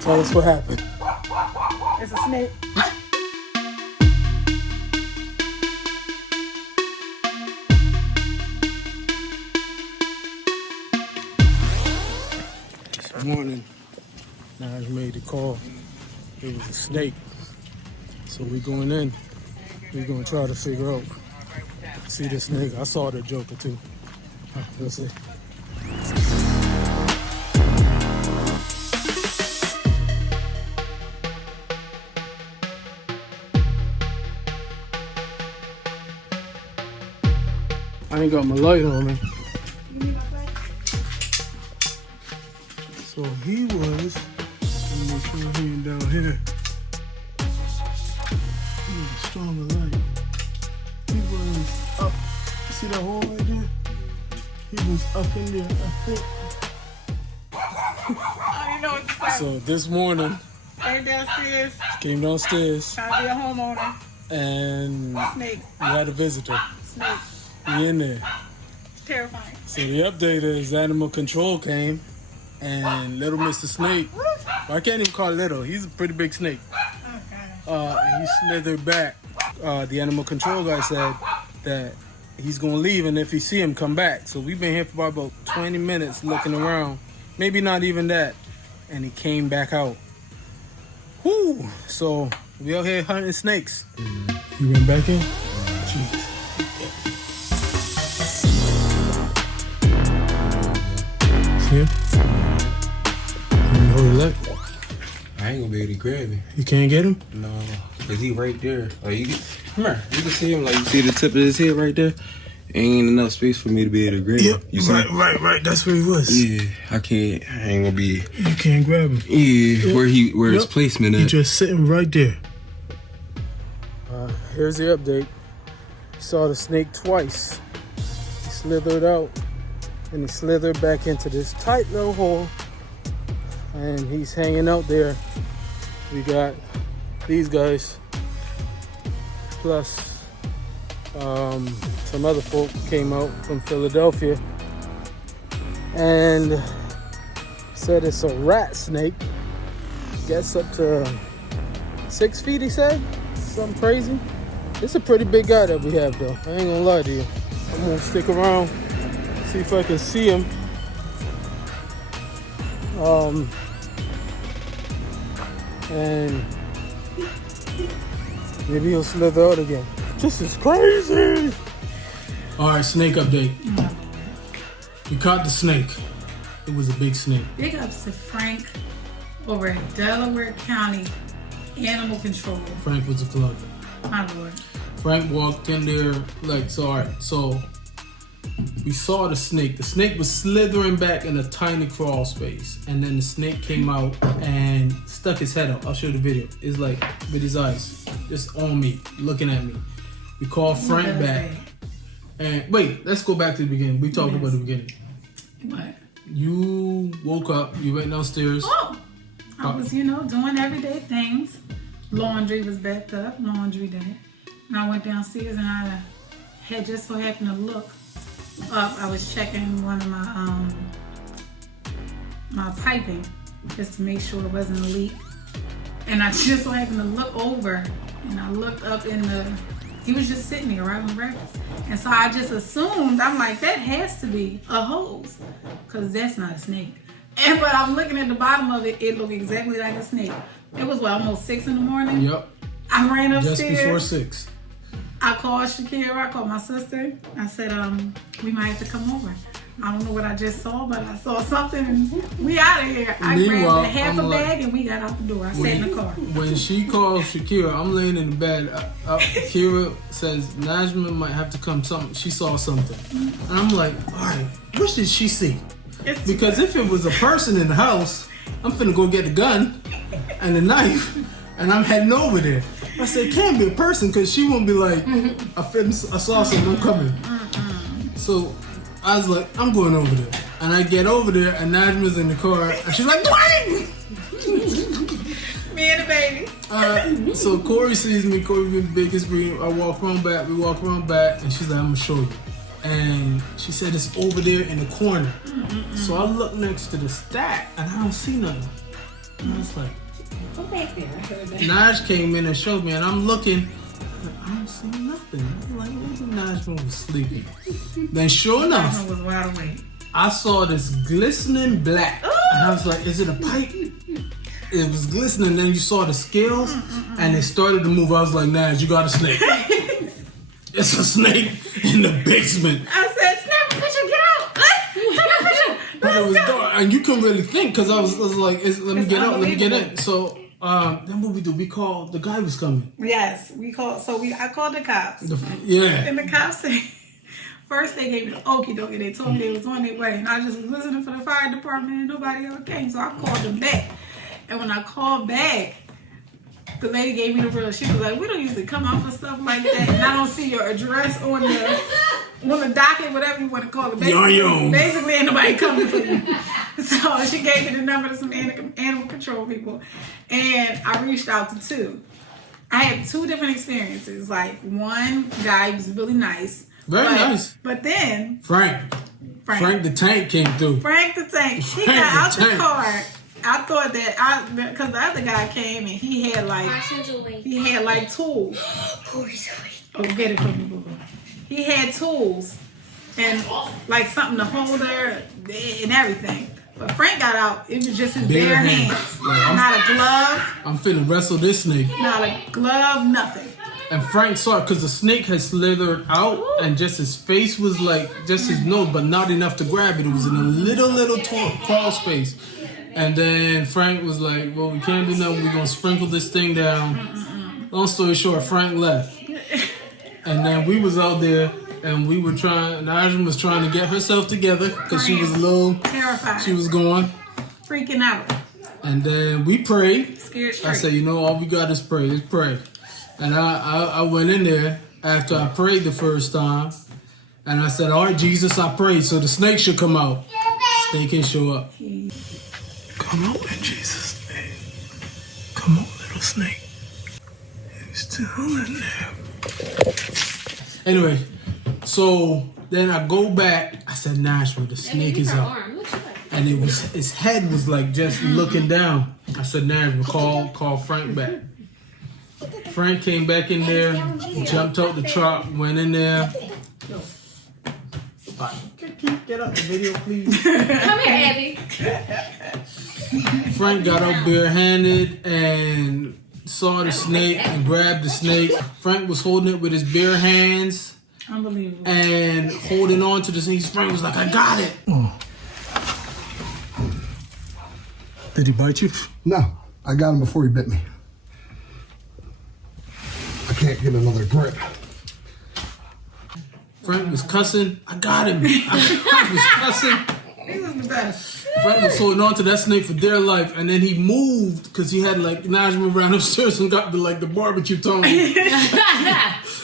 Tell us what happened. It's a snake. This morning, Naj made the call. It was a snake. So we going in. We're gonna try to figure out. See the snake. I saw the Joker too. Let's see. I ain't got my light on me. So he was, let me make sure he ain't down here. He had a stronger light. He was up, see that hole right there? He was up in there, I think. I didn't know what to say. So this morning, came downstairs, Trying to be a homeowner. and Snake. we had a visitor. Snake. We in there. It's terrifying. So the update is animal control came, and little Mr. Snake, I can't even call it little, he's a pretty big snake. He slithered back. The animal control guy said that he's gonna leave, and if he see him, come back. So we've been here for about 20 minutes looking around, maybe not even that, and he came back out. Whoo! So we out here hunting snakes. You went back in? Jeez. Here? You hold it up? I ain't gonna be able to grab him. You can't get him? No, cause he right there. Like you come here. You can see him. Like you see the tip of his head right there. Ain't enough space for me to be able to grab him. You see? Right. That's where he was. Yeah, I can't. I ain't gonna be. You can't grab him. Yeah, where his placement He's at? just sitting right there. Here's the update. Saw the snake twice. He slithered out, and he slithered back into this tight little hole, and he's hanging out there. We got these guys, plus some other folk came out from Philadelphia and said it's a rat snake. Gets up to 6 feet, he said. Something crazy. It's a pretty big guy that we have, though. I ain't gonna lie to you. I'm gonna stick around, see if I can see him. And maybe he'll slither out again. This is crazy. All right, snake update. We caught the snake. It was a big snake. Big ups to Frank over at Delaware County Animal Control. Frank was a plug. My lord. Frank walked in there so we saw the snake. The snake was slithering back in a tiny crawl space, and then the snake came out and stuck his head up. I'll show you the video. It's like with his eyes, just on me, looking at me. We called Frank back, and wait, let's go back to the beginning. We talked about the beginning. What? You woke up, you went downstairs. Oh, I was, doing everyday things. Laundry was backed up, laundry day. And I went downstairs and I had just so happened to look up. I was checking one of my piping just to make sure it wasn't a leak. And I just so happened to look over and I looked up he was just sitting there right on breakfast. And so I just assumed, I'm like, that has to be a hose because that's not a snake. But I'm looking at the bottom of it, it looked exactly like a snake. It was almost 6 in the morning. Yep. I ran upstairs. Just before 6. I called Shakira, I called my sister. I said, we might have to come over. I don't know what I just saw, but I saw something and we out of here. I grabbed half a bag and we got out the door. I sat in the car. When she called Shakira, I'm laying in the bed. Shakira says, Najma might have to come she saw something. And I'm like, all right, what did she see? Because if it was a person in the house, I'm finna go get the gun and the knife, and I'm heading over there. I said, it can't be a person, because she won't be like, I saw something, I'm coming. So I was like, I'm going over there. And I get over there, and Najma's in the car, and she's like, Dwayne! Me and the baby. So Corey sees me, Corey being the biggest green. I walk around back, we walk around back, and she's like, I'm gonna show you. And she said it's over there in the corner. So I look next to the stack, and I don't see nothing. And I was like, Go back there. I heard that. Naj came in and showed me, and I'm looking. I don't see nothing. I'm like, maybe Najma was sleeping. Then sure enough, Najma was wide awake. I saw this glistening black. And I was like, is it a pipe? It was glistening. Then you saw the scales and it started to move. I was like, Naj, you got a snake. It's a snake in the basement. I said, Snap, put you, get out. But it was dark. And you couldn't really think because I was like, let me get out, let me get in. So then what we do? We called, the guy was coming. Yes, we called. So I called the cops. Yeah. And the cops said, first they gave me the okie dokie. They told me they was on their way. And I just was listening for the fire department and nobody ever came. So I called them back. And when I called back, the lady gave me the real. She was like, we don't usually come out for stuff like that. And I don't see your address on the docket, whatever you want to call it. Basically ain't nobody coming for you. So she gave me the number to some animal control people. And I reached out to two. I had two different experiences. Like, one guy was really nice. Very nice. But then Frank the tank came through. Frank the tank. He got out the car. I thought that because the other guy came and he had like tools. Oh, get it from me, boo. He had tools and like something to hold her and everything. But Frank got out. It was just his bare hands. Like, not a glove. I'm finna wrestle this snake. Not a glove, nothing. And Frank saw it because the snake had slithered out and just his face was like, just his nose, but not enough to grab it. It was in a little crawl space. And then Frank was like, well, we can't do nothing. We're going to sprinkle this thing down. Long story short, Frank left. And then we was out there and we were trying, Najma was trying to get herself together because she was a little terrified. She was going. Freaking out. And then we prayed. Scared straight. I said, you know, all we got is pray. Let's pray. And I went in there after I prayed the first time. And I said, all right, Jesus, I prayed. So the snake should come out. Snake can show up. Come on in Jesus' name. Come on, little snake. He's still in there. Anyway, so then I go back. I said, Nashville, the snake is out. And it was his head was like just looking down. I said, Nashville, call Frank back. Frank came back in there, jumped out the truck, went in there. Get out the video, please. Come here, Abby. Frank got up barehanded and saw the snake and grabbed the snake. Frank was holding it with his bare hands. Unbelievable. And holding on to the snake. Frank was like, I got it. Did he bite you? No, I got him before he bit me. I can't get another grip. Frank was cussing. I got him. Frank was cussing. He was the best. Frank was holding on to that snake for dear life, and then he moved because he had like Najma ran upstairs and got the barbecue tongs.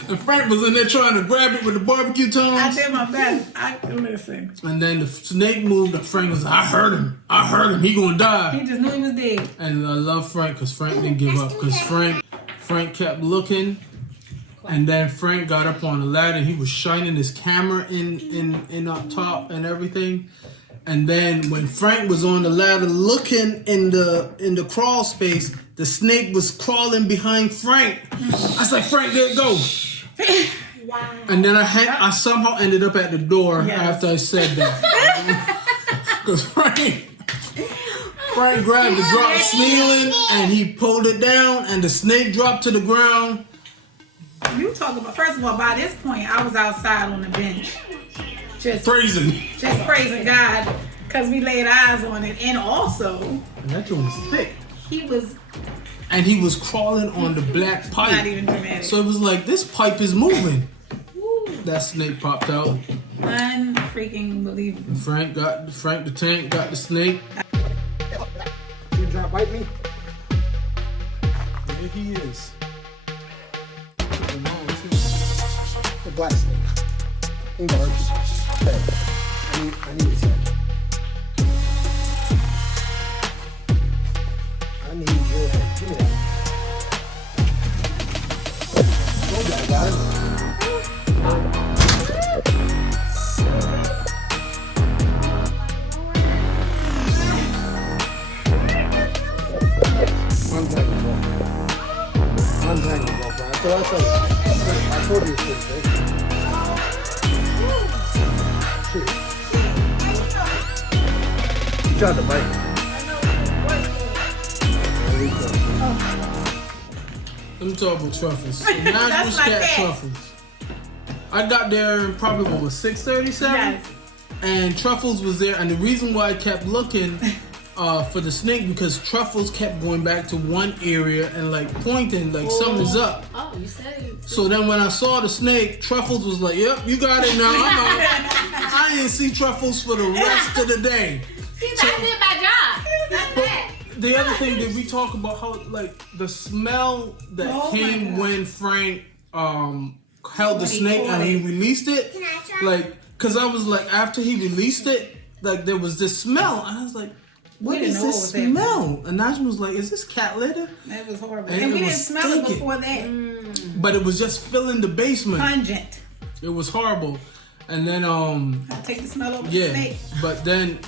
And Frank was in there trying to grab it with the barbecue tongs. I did my best. Listen. And then the snake moved, and Frank was like, I heard him. He gonna die. He just knew he was dead. And I love Frank because Frank didn't give up because Frank kept looking. And then Frank got up on the ladder and he was shining his camera in up top and everything. And then when Frank was on the ladder looking in the crawl space, the snake was crawling behind Frank. I was like, Frank, there it go. Wow. And then I somehow ended up at the door after I said that. Because Frank grabbed the drop ceiling and he pulled it down and the snake dropped to the ground. You talk about, first of all, by this point, I was outside on the bench. Just praising God because we laid eyes on it. And also, and that joint was thick. He was crawling on the black pipe. Not even dramatic. So it was like, this pipe is moving. That snake popped out. Unfreaking believable. And Frank the tank got the snake. You trying to bite me? There he is. The black snake. In guard. Okay. I need his head. I need your head. Give me that. Go, guy, got it. Untangle, bro. Untangle, bro. That's what I said. I told you this, right? Shit. You tried to bite. There you go. Let me talk about truffles. So Nashville That's my cat cat. truffles. I got there probably what was 6:37, Yes. and truffles was there. And the reason why I kept looking for the snake because truffles kept going back to one area and like pointing like something's up. Oh, you said it. So then when I saw the snake, truffles was like, "Yep, you got it now." I'm out. I didn't see truffles for the rest of the day. See, I did my job. Not that. The other thing that we talk about how like the smell that Oh my came God. when Frank held the When he snake caught and he it. released it, like, cause I was like after he released it, like there was this smell, and I was like, "What didn't is know this what was happening. smell?" And Najma was like, "Is this cat litter?" That was horrible. And And, it we didn't was smell it stinking. before that. But it was just filling the basement. Pungent. It was horrible, and then I'll take the smell over the yeah, snake. but then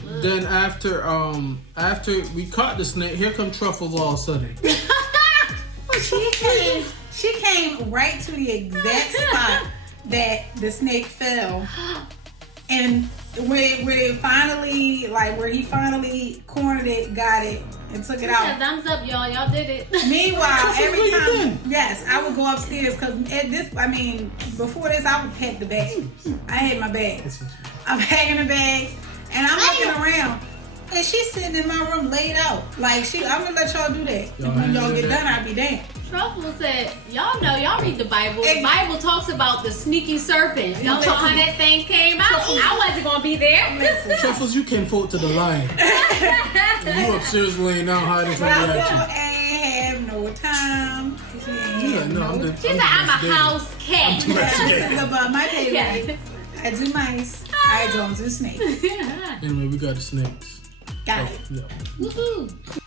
after we caught the snake, here come truffles all of a sudden. She came right to the exact spot that the snake fell. And where it finally, like where he finally cornered it, got it, and took it Yeah, out. thumbs up, y'all. Y'all did it. Meanwhile, every where you time, yes, I would go upstairs because before this, I would pack the bags. I had my bags. I'm packing the bags, and I'm looking around, and she's sitting in my room laid out. Like I'm gonna let y'all do that. Y'all And when y'all handle get that? done, I'll be damned. Truffle said, y'all know, y'all read the Bible. The Hey. Bible talks about the sneaky serpent. Y'all know how that thing came out. I wasn't going to be there. Truffles, you came forward to the lion. You upstairs laying down hiding from Truffle the action. ain't have no time. She ain't Yeah, have no, I'm the. She said, I'm a house cat. That's about my baby. Yeah. I do mice. I don't do snakes. Anyway, we got the snakes. Got it. Yeah. Woohoo.